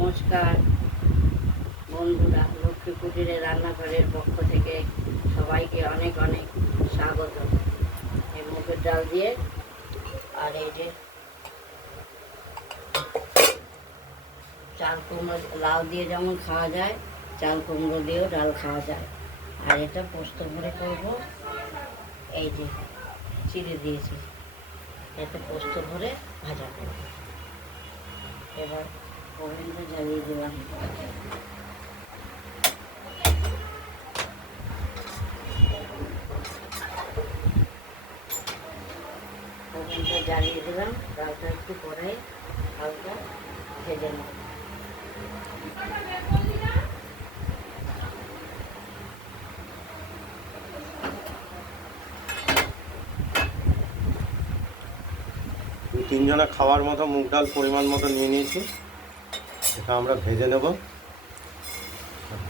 নমস্কার বন্ধুরা, লক্ষ্মী কুটিরের রান্নাঘরের পক্ষ থেকে সবাইকে অনেক অনেক স্বাগত। এই মুগের ডাল দিয়ে আর এই যে চাল কুমড়ো, লাউ দিয়ে যেমন খাওয়া যায় চাল কুমড়ো দিয়েও ডাল খাওয়া যায়। আর এটা পোস্ত ভরে করবো, এই যে চিড়ে দিয়েছি, এতে পোস্ত ভরে ভাজা করবো। এবার ওভেনটা জ্বালিয়ে দিলাম। ওভেনটা জ্বালিয়ে দিলাম, ডালটা একটু কড়াই হালকা ভেজে নেব। তিনজনে খাওয়ার মতো মুগ ডাল পরিমাণ মতো নিয়ে নিয়েছি, এটা আমরা ভেজে নেব।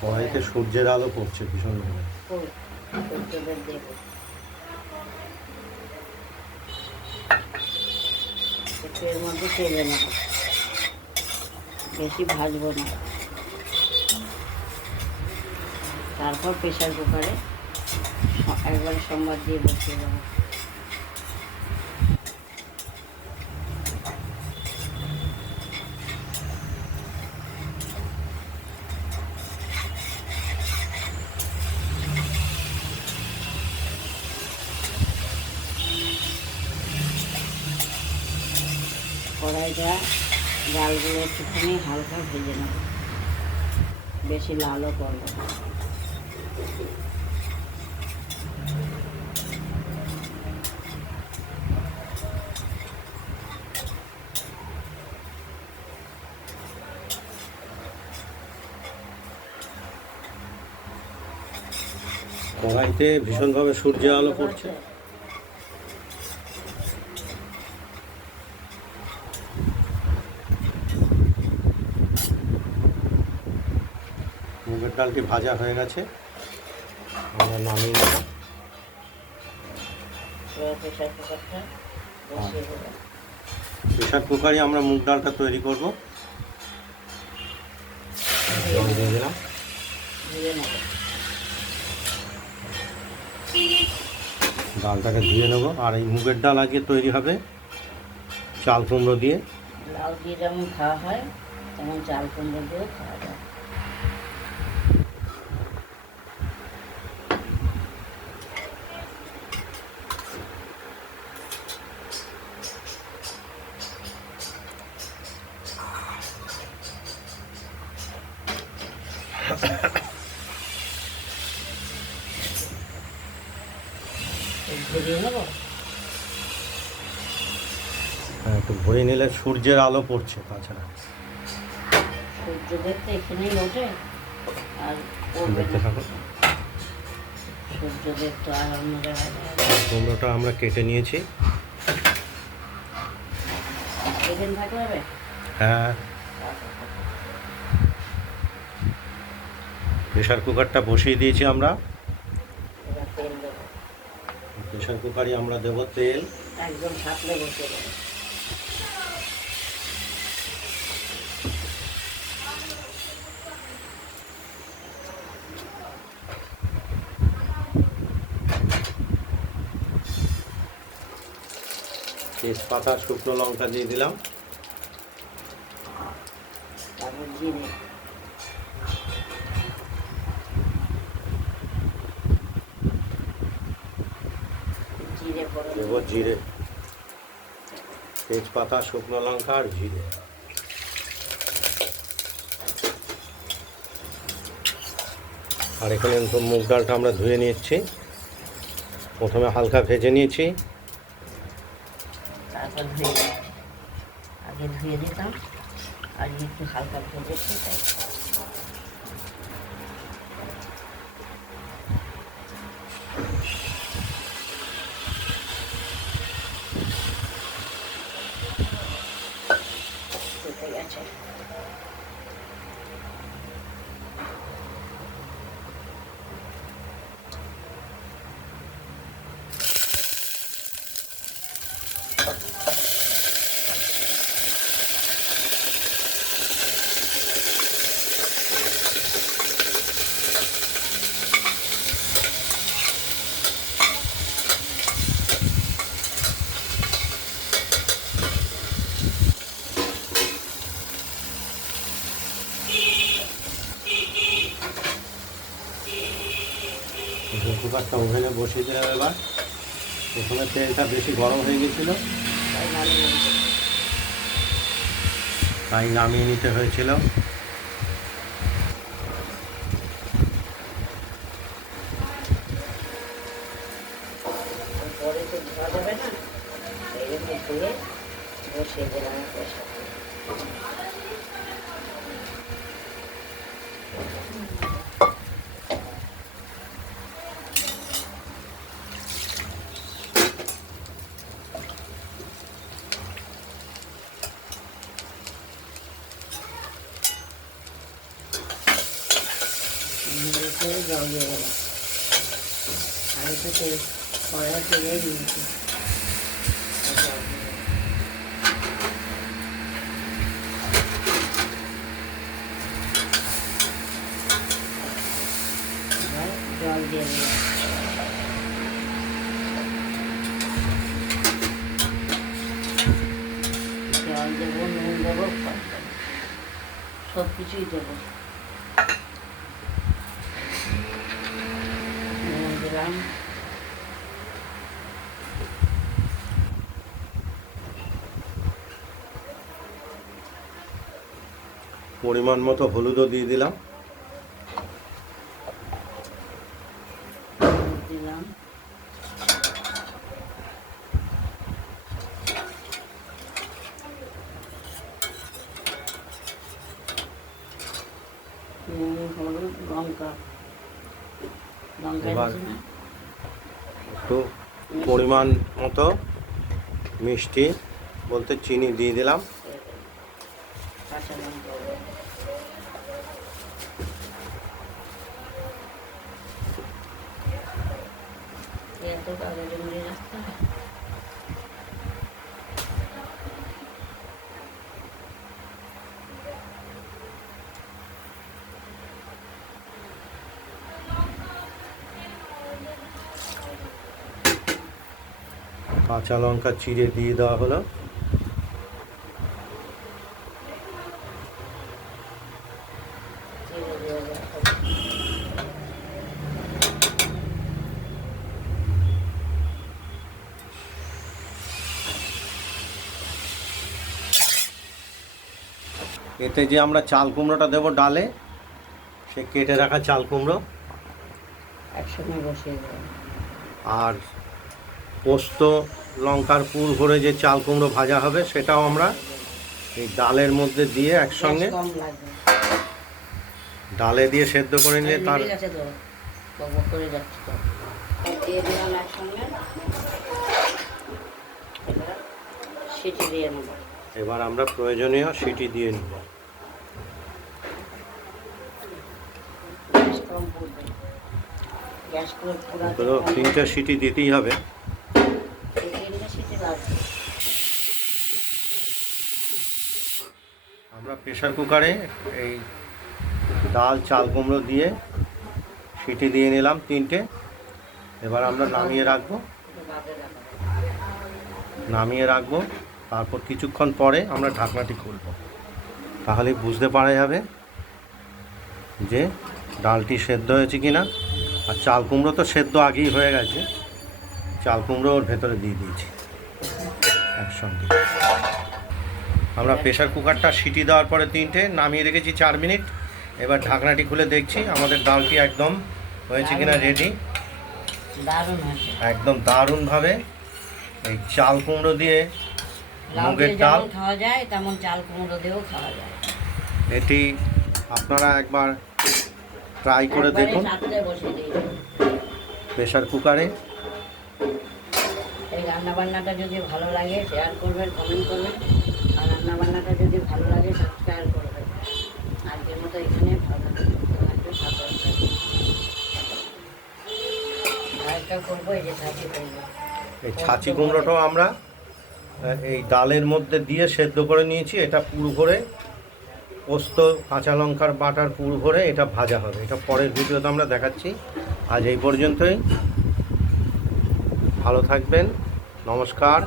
কড়াইতে সূর্যের আলো পড়ছে ভীষণভাবে। এর মধ্যে তেলে নেব, বেশি ভাজবো না। তারপর প্রেশার কুকারে একবারে সম্বাদ দিয়ে বসিয়ে দেবো। কড়াইটা ডালগুলো একটুখানি হালকা ভেজে নেব, বেশি লালও করবো না। কড়াইতে ভীষণভাবে সূর্যের আলো পড়ছে। মুগের ডালটি ভাজা হয়ে গেছে, আমরা নামিয়ে নেব। প্রেশার কুকারে আমরা মুগ ডালটা তৈরি করব। জল দিয়ে দিলাম, ডালটাকে ধুয়ে নেব। আর এই মুগের ডাল আজকে তৈরি হবে চাল কুমড়ো দিয়ে। লাউ দিয়ে যেমন খাওয়া হয় তেমন চাল কুমড়ো দিয়েও খাওয়া যায়। একটু ভরে নিলে সূর্যের আলো পড়ছে, তাছাড়া সূর্যদেব তো এখানেই ওঠে, আর দেখতে থাকো। সূর্যদেব তো আর অন্য জায়গায়। কুমড়োটা আমরা কেটে নিয়েছি। এখানে থাকতে হবে। হ্যাঁ, প্রেশার কুকারটা বসিয়ে দিয়েছি আমরা। প্রেশার কুকারে আমরা দেব তেল। একদম সাতলে বসে দেবো। তেজপাতা, শুকনো লঙ্কা দিয়ে দিলাম। তারপর জিরে, দেবো জিরে, তেজপাতা, শুকনো লঙ্কা আর জিরে। আর এখানে মুগ ডালটা আমরা ধুয়ে নিচ্ছি। প্রথমে হালকা ভেজে নিয়েছি, তারপর আগে ধুয়ে দিতাম, আর একটু হালকা ভেজেছি তাই। গেছে। কুকারটা ওভেনে বসিয়ে দিলাম। এবার প্রথমে তেলটা বেশি গরম হয়ে গেছিলো, তাই নামিয়ে নিতে হয়েছিল। পরে তো ধোয়া যাবে না, এই জন্য ধুয়ে বসিয়ে দিলাম প্রেসার। জল দিয়ে দিলাম, আর একটু তেল কড়াই তেলে দিয়েছি। জল দিয়ে দিলাম, জল দেবো, নুন দেবো, সব কিছুই দেবো। নুন দিলাম, পরিমাণ মতো হলুদও দিয়ে দিলাম। দিলাম নুন, হলুদ, লঙ্কা এবার দিচ্ছি না, একটু পরিমাণ মতো মিষ্টি বলতে চিনি দিয়ে দিলাম। কাঁচা লঙ্কা, এত কাগজে মুড়ে রাখতে হয়। কাঁচা লঙ্কা চিড়ে দিয়ে দেওয়া হলো। জিরে দিয়ে দেওয়া এতে যে আমরা চাল কুমড়োটা দেবো ডালে, সে কেটে রাখা চাল কুমড়ো একসঙ্গে বসিয়ে দেবো। আর পোস্ত লঙ্কার পুর ভরে যে চাল কুমড়ো ভাজা হবে সেটাও আমরা এই ডালের মধ্যে দিয়ে একসঙ্গে কম লাগবে, ডালে দিয়ে সেদ্ধ করে নিয়ে তার গেছে তো বক করে যাচ্ছে তো, দিয়ে দিলাম একসঙ্গে। এবার সিটি দিয়ে নেব, এবার আমরা প্রয়োজনীয় সিটি দিয়ে নিব। গ্যাস কম করবে, গ্যাস করে পুরো 3টে সিটি দিতেই হবে। 3টে সিটি লাগবে। আমরা প্রেসার কুকারে এই ডাল চাল কুমড়ো দিয়ে সিটি দিয়ে নিলাম 3টে। এবার আমরা নামিয়ে রাখবো, তারপর কিছুক্ষণ পরে আমরা ঢাকনাটি খুলব, তাহলে বুঝতে পারা যাবে যে ডালটি সেদ্ধ হয়েছে কিনা। আর চাল কুমড়ো তো সেদ্ধ আগেই হয়ে গেছে, চাল কুমড়ো ওর ভেতরে দিয়ে দিয়েছি একসঙ্গে। আমরা প্রেসার কুকারটা সিটি দেওয়ার পরে 3টে নামিয়ে রেখেছি 4 মিনিট। এবার ঢাকনাটি খুলে দেখছি আমাদের ডালটি একদম হয়েছে কিনা, রেডি। দারুণ হয়েছে, একদম দারুণভাবে এই চাল কুমড়ো দিয়ে লাউ মুগের দিয়ে ডাল, যেমন খাওয়া যায় তেমন চাল কুমড়ো দিয়েও খাওয়া যায়। এটি আপনারা একবার ট্রাই করে একবারে দেখুন সাথে বসিয়ে দিয়েছি। প্রেসার কুকারে। এই রান্নাবান্নাটা যদি ভালো লাগে শেয়ার করবেন, কমেন্ট করবেন, আর রান্নাবান্নাটা যদি ভালো লাগে সাবস্ক্রাইব করবেন। আজকের মতো এখানে ভালো থাকবে, সাবধানে থাকবেন। আরেকটা করবো, এই যে ছাঁচি করবো, এই ছাঁচি কুমড়োটাও আমরা এই ডালের মধ্যে দিয়ে সেদ্ধ করে নিয়েছি। এটা পুর ভরে পোস্ত কাঁচা লঙ্কার বাটার পুর ভরে এটা ভাজা হবে। এটা পরের ভিডিওতে আমরা দেখাচ্ছি। আজ এই পর্যন্তই, ভালো থাকবেন, নমস্কার।